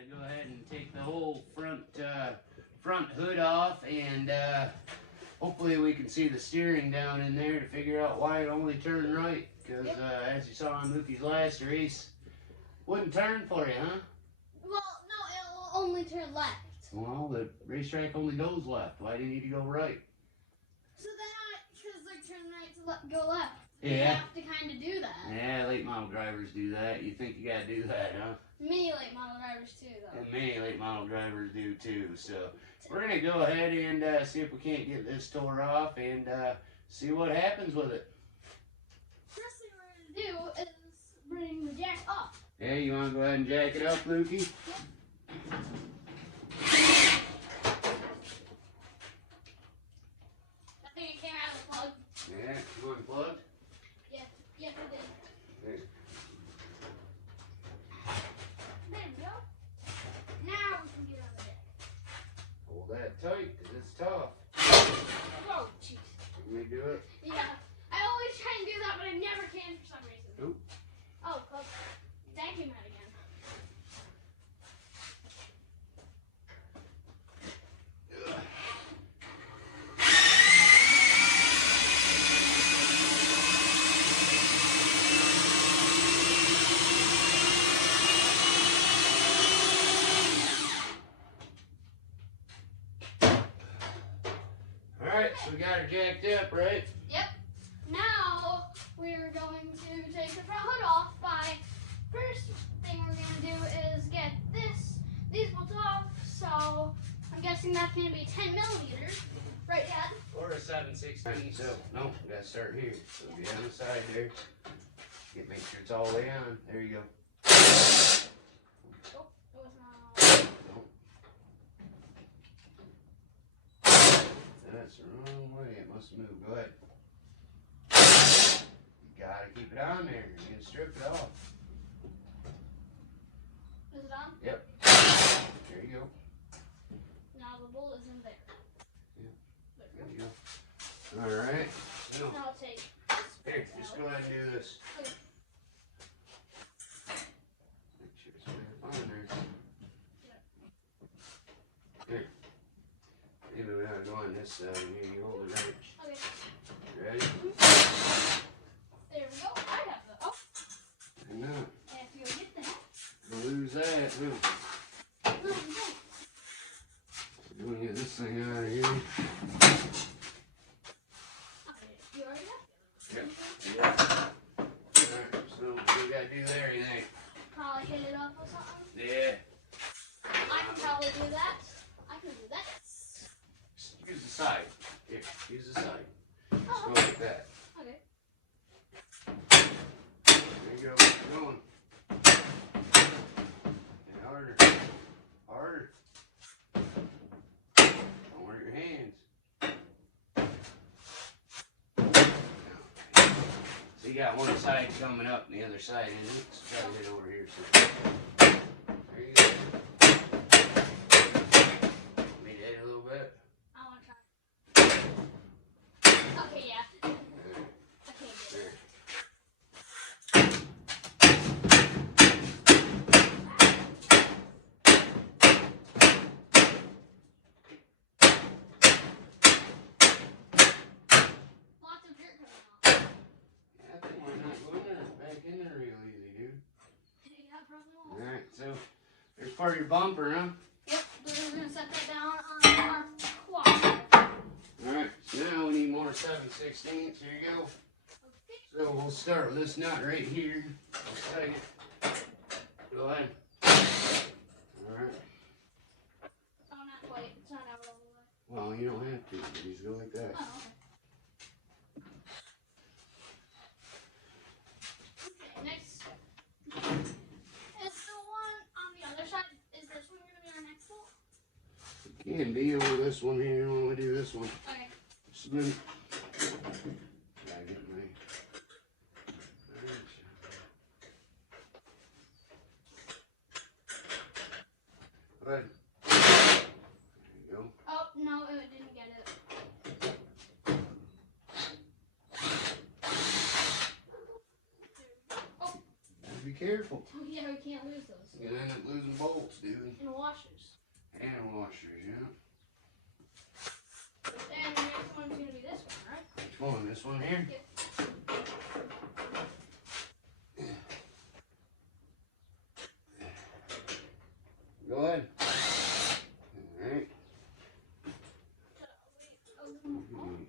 to go ahead and take the whole front hood off, and hopefully we can see the steering down in there to figure out why it only turned right. Because as you saw on Lukie's last race, wouldn't turn for you, huh? Well, no, it'll only turn left. Well, the racetrack only goes left. Why do you need to go right? So then, because they turn right to go left. Yeah. You have to kind of do that. Yeah, late model drivers do that. You think you gotta do that, huh? Many late model drivers too, though. And many late model drivers do too. So we're gonna go ahead and see if we can't get this tore off and see what happens with it. First thing we're gonna do is bring the jack up. Yeah, you wanna go ahead and jack it up, Lukie? Yep. I think it came out of the plug. Yeah, you unplugged? Yes, it did. There. There we go. Now we can get on the deck. Hold that tight, because it's tough. Whoa, jeez. Can we do it? Yeah, I always try and do that, but I never can for some reason. Nope. Oh, close. That came out again. Alright, so we got her jacked up, right? Yep. Now we're going to take the front hood off by, first thing we're going to do is get these bolts off. So I'm guessing that's going to be 10 millimeters. Right, Dad? Or a 7/16. So, no, we gotta start here. So be on the side there. Make sure it's all the way on. There you go. Oh, it was not. That's the wrong way. It must move. Go ahead. You gotta keep it on there. You're gonna strip it off. Is it on? Yep. There you go. Now the bolt is in there. Yeah. There There you go. Alright. So, Now I'll take here, just go ahead and do this. Okay. Make sure it's back on there. Here. Maybe we ought to go on this side here. You hold it right. Okay. You ready? There we go. I have the. Oh, I know. if you get that. We'll lose that. Ooh. No. We're gonna get this thing out of here. Okay, you already have Yep. Yep. Alright, so what do we gotta do there, you think? Probably hit it off or something. Yeah. I can probably do that. I can do that. Just use the side. Here, use the side. Just Oh, go like that. okay. There you go. Keep going. And harder. Harder. Don't hurt your hands. So you got one side coming up and the other side isn't. So try to hit over here. So. There you go. Want me to hit it a little bit? I want to try. Okay, yeah. There. I can't get There. it. Lots of dirt coming off. Yeah, I think we're not going there. Back in there real easy, dude. Yeah, probably won't. Alright, so there's part of your bumper, huh? Yep, we're going to set that down on our quad. Alright, so now we need more 7/16. Here you go. Okay. So we'll start with this nut right here. I'll tell you. Go ahead. Alright. Oh, not quite. It's not out all the way. Well, you don't have to. You just go like that. Oh, okay. Okay, next. Is the one on the other side, is this one going to be our next bolt? It can be over this one here when we do this one. Okay. Just a minute. Gotta get my. Go ahead. There you go. Oh, no, it didn't get it. careful. Oh, yeah, we can't lose those. You're gonna end up losing bolts, dude. And washers. And washers, yeah. And the next one's gonna be this one, right? Which one? This one here? Yep. Go ahead. Alright.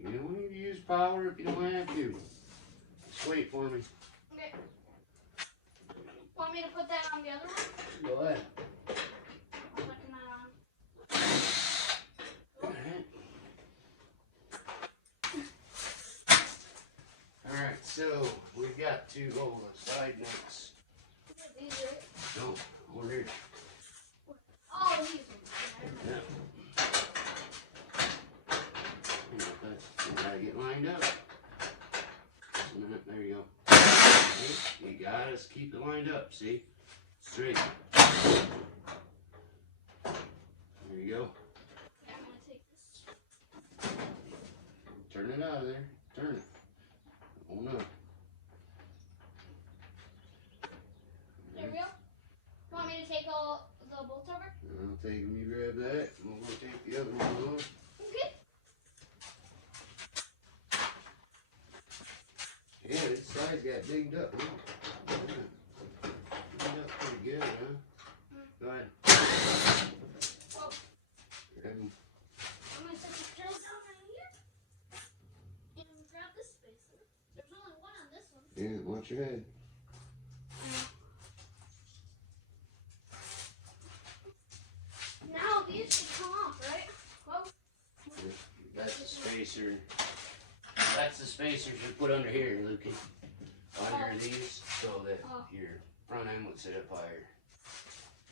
You don't need to use power if you don't have to. Just wait for me. Okay. Want me to put that on the other one? Go ahead. I'm putting that on. Alright. Alright, so we've got two side nuts. These are. No, over here. Oh, these ones. Yeah. You gotta get lined up. There you go. You gotta keep it lined up, see? Straight. There you go. Yeah, I'm gonna take this. Turn it out of there. Turn it. Oh no. There we go. Want me to take all the bolts over? I'll take them, you grab that, and we'll go take the other one off. Okay. Yeah, this side got dinged up, huh? Yeah. Dinged up pretty good, huh? Go ahead. Oh, Grab 'em. I'm gonna set the drill down right here. And grab this spacer. There's only one on this one. Yeah, watch your head. Now these should come off, right? Whoa. That's the spacer. That's the spacers you put under here, Lukie. Under these, so that your front end would sit up higher.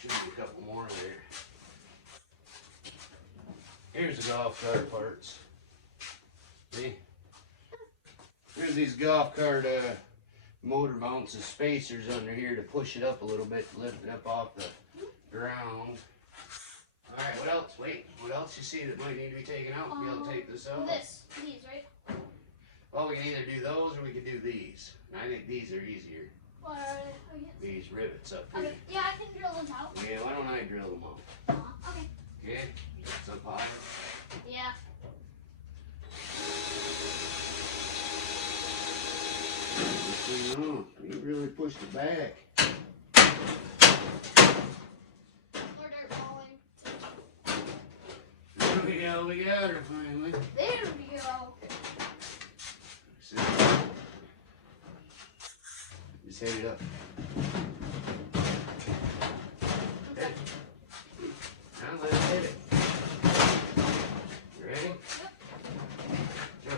Should be a couple more there. Here's the golf cart parts. See? Here's these golf cart motor mounts and spacers under here to push it up a little bit, lift it up off the ground. Alright, what else? Wait, what else you see that might need to be taken out? Be able to take this out? These, right? Well, we can either do those or we can do these. And I think these are easier. What are they? Oh, yes. These rivets up here. Okay, yeah, I can drill them out. Yeah, why don't I drill them out? Okay. Okay? It's up higher. Yeah. You really pushed it back. More dirt falling. There we go, we got her finally. There we go. Just hit it up. Okay. Now let's hit it. You ready? Yep. Go.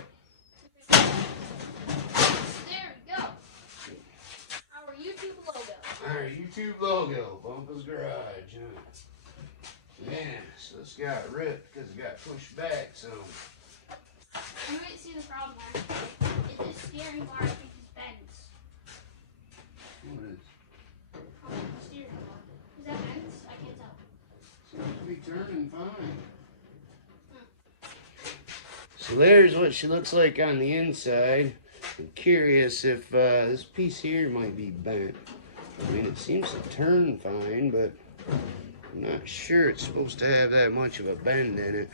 There we go. Our YouTube logo. Alright, YouTube logo, Bumpas Garage. Yeah, so it's got ripped because it got pushed back, so. You might see the problem there. It's the steering bar, I think, is bent. What is? Oh, the steering bar. Is that bent? I can't tell. Seems to be turning fine. So there's what she looks like on the inside. I'm curious if this piece here might be bent. I mean, it seems to turn fine, but I'm not sure it's supposed to have that much of a bend in it.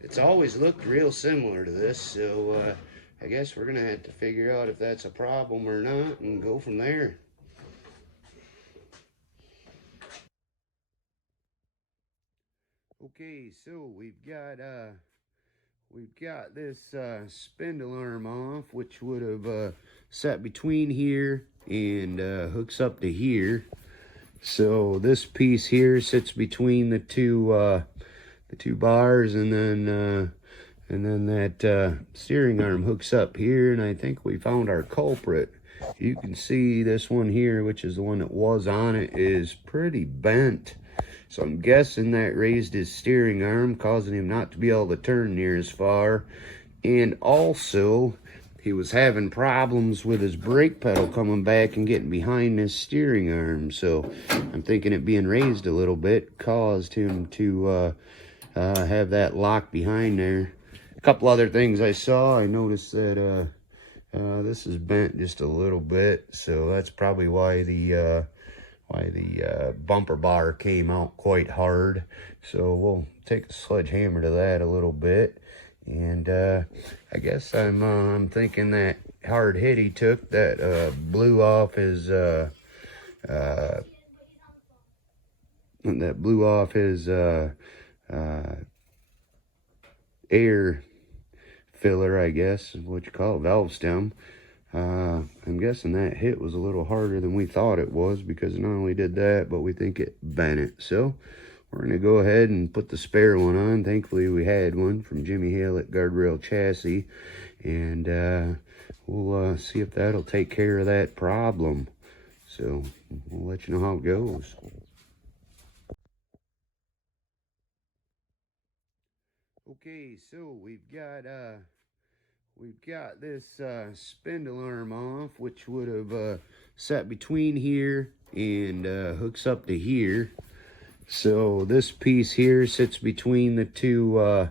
It's always looked real similar to this, so I guess we're gonna have to figure out if that's a problem or not and go from there. Okay, so we've got this spindle arm off, which would have sat between here and hooks up to here. So this piece here sits between the two bars, and then that steering arm hooks up here, and I think we found our culprit. You can see this one here, which is the one that was on it, is pretty bent. So I'm guessing that raised his steering arm, causing him not to be able to turn near as far. And also, he was having problems with his brake pedal coming back and getting behind this steering arm. So I'm thinking it being raised a little bit caused him to have that lock behind there. A couple other things I saw. I noticed that This is bent just a little bit, so that's probably why the bumper bar came out quite hard. So we'll take a sledgehammer to that a little bit, and I guess I'm thinking that hard hit he took that blew off his air filler, I guess is what you call it, valve stem. I'm guessing that hit was a little harder than we thought it was, because not only did that, but we think it bent it. So we're going to go ahead and put the spare one on. Thankfully, we had one from Jimmy Hill at Guardrail Chassis, and we'll see if that'll take care of that problem. So we'll let you know how it goes. Okay, so we've got this spindle arm off, which would have sat between here and hooks up to here. So this piece here sits between the two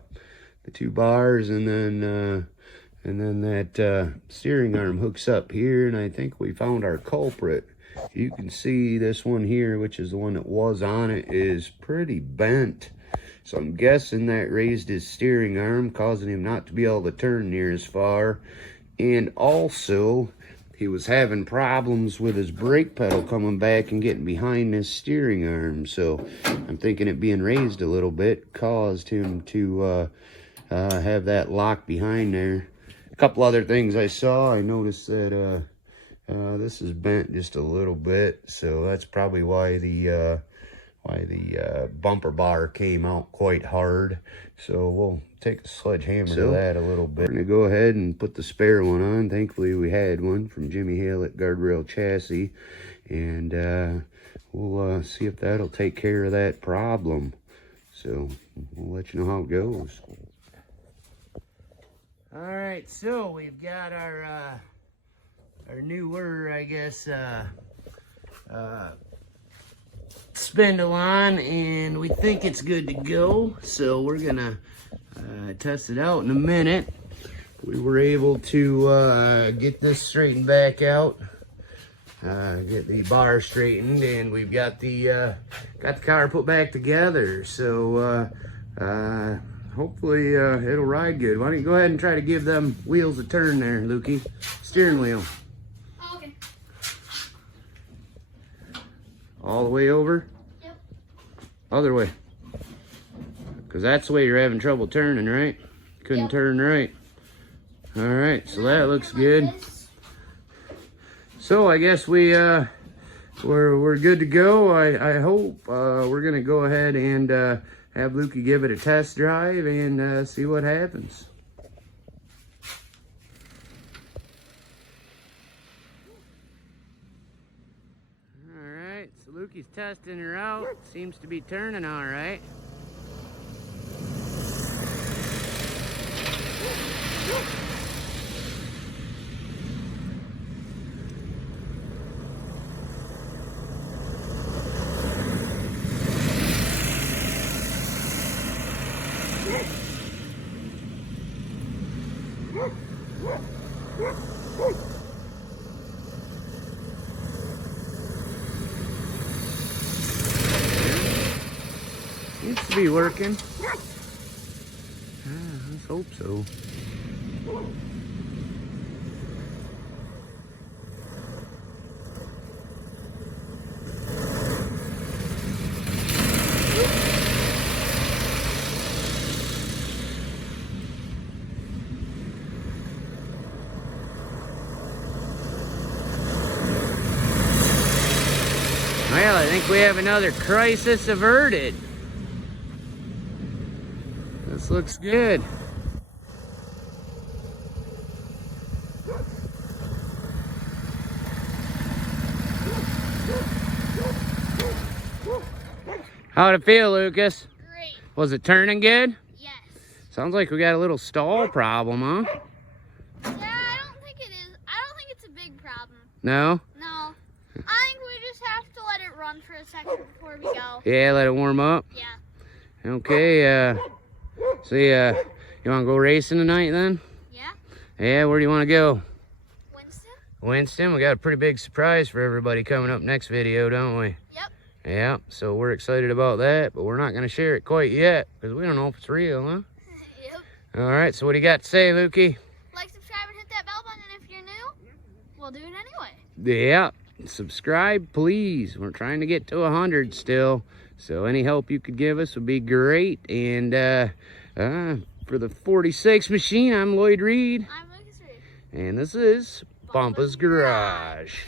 bars, and then that steering arm hooks up here. And I think we found our culprit. You can see this one here, which is the one that was on it, is pretty bent. So I'm guessing that raised his steering arm, causing him not to be able to turn near as far. And also, he was having problems with his brake pedal coming back and getting behind his steering arm. So I'm thinking it being raised a little bit caused him to have that lock behind there. A couple other things I saw. I noticed that this is bent just a little bit. So that's probably why the bumper bar came out quite hard. So we'll take a sledgehammer to that a little bit. We're going to go ahead and put the spare one on. Thankfully, we had one from Jimmy Hill at Guardrail Chassis, and we'll see if that'll take care of that problem. So we'll let you know how it goes. All right, so we've got our newer, I guess, spindle on, and we think it's good to go. So we're gonna test it out in a minute. We were able to get this straightened back out, get the bar straightened, and we've got the car put back together. So hopefully it'll ride good. Why don't you go ahead and try to give them wheels a turn there, Lukie? Steering wheel. Okay. All the way over? Yep. Other way. Because that's the way you're having trouble turning, right? Couldn't turn right. All right, so that looks good. So I guess we're good to go. I hope we're gonna go ahead and have Lukie give it a test drive and see what happens. All right, so Lukie's testing her out. Seems to be turning all right. Seems to be working. Let's hope so. Well, I think we have another crisis averted. This looks good. How'd it feel, Lucas? Great. Was it turning good? Yes. Sounds like we got a little stall problem, huh? Yeah, I don't think it is. I don't think it's a big problem. No? No. I think we just have to let it run for a second before we go. Yeah, let it warm up? Yeah. Okay, so you want to go racing tonight then? Yeah? Yeah, where do you want to go? Winston, we got a pretty big surprise for everybody coming up next video, don't we? Yep. Yeah, so we're excited about that, but we're not going to share it quite yet because we don't know if it's real, huh? Yep. All right, so what do you got to say, Lukie? Like, subscribe, and hit that bell button. And if you're new, we'll do it anyway. Yeah, subscribe, please. We're trying to get to 100 still, so any help you could give us would be great. And for the 46 machine, I'm Lloyd Reed. I'm Lucas Reed. And this is Bumpas Garage.